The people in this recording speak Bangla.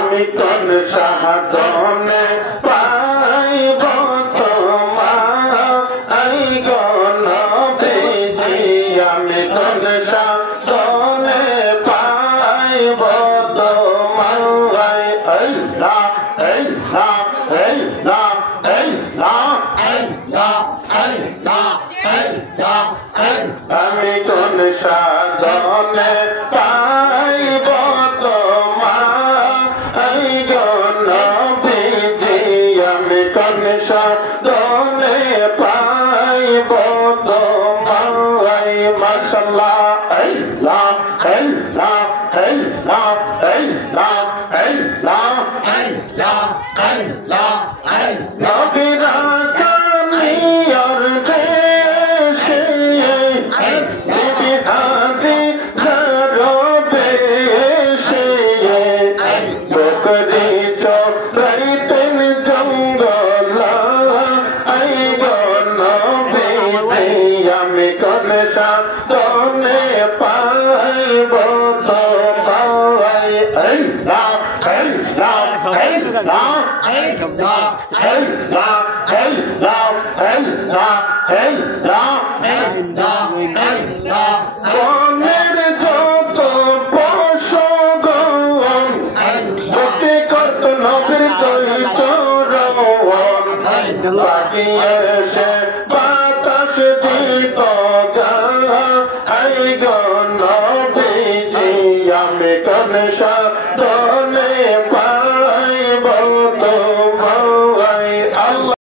আমি কোন সাধনে পাইব তোমার আই গো নবীজি আমি কোন সাধনে পাইব তোমার আল্লাহ আল্লাহ আল্লাহ আল্লাহ আল্লাহ আল্লাহ আল্লাহ আমি কোন সাধনে পাইব তোমার আই গো নবীজি আমি কোন সাধনে পাইব তোমার মাশাআল্লাহ আল্লাহ আল্লাহ আল্লাহ আল্লাহ আল্লাহ আল্লাহ আল্লাহ নবীরা কামিয়ার দেশে বিহাদি জরবে সে বকরি চরাইতেন জঙ্গল আই গো নবীজি আমি কোন সাধনে পাইব তোমায় আল্লাহ আল্লাহ আল্লাহ আল্লাহ আল্লাহ আল্লাহ আল্লাহ আল্লাহ আল্লাহ আল্লাহ বনের যত পশুগণ গতি করত নবীর দুই চরণ পাখি এসে বাতাস দিত গা আই গো নবীজি আমি কোন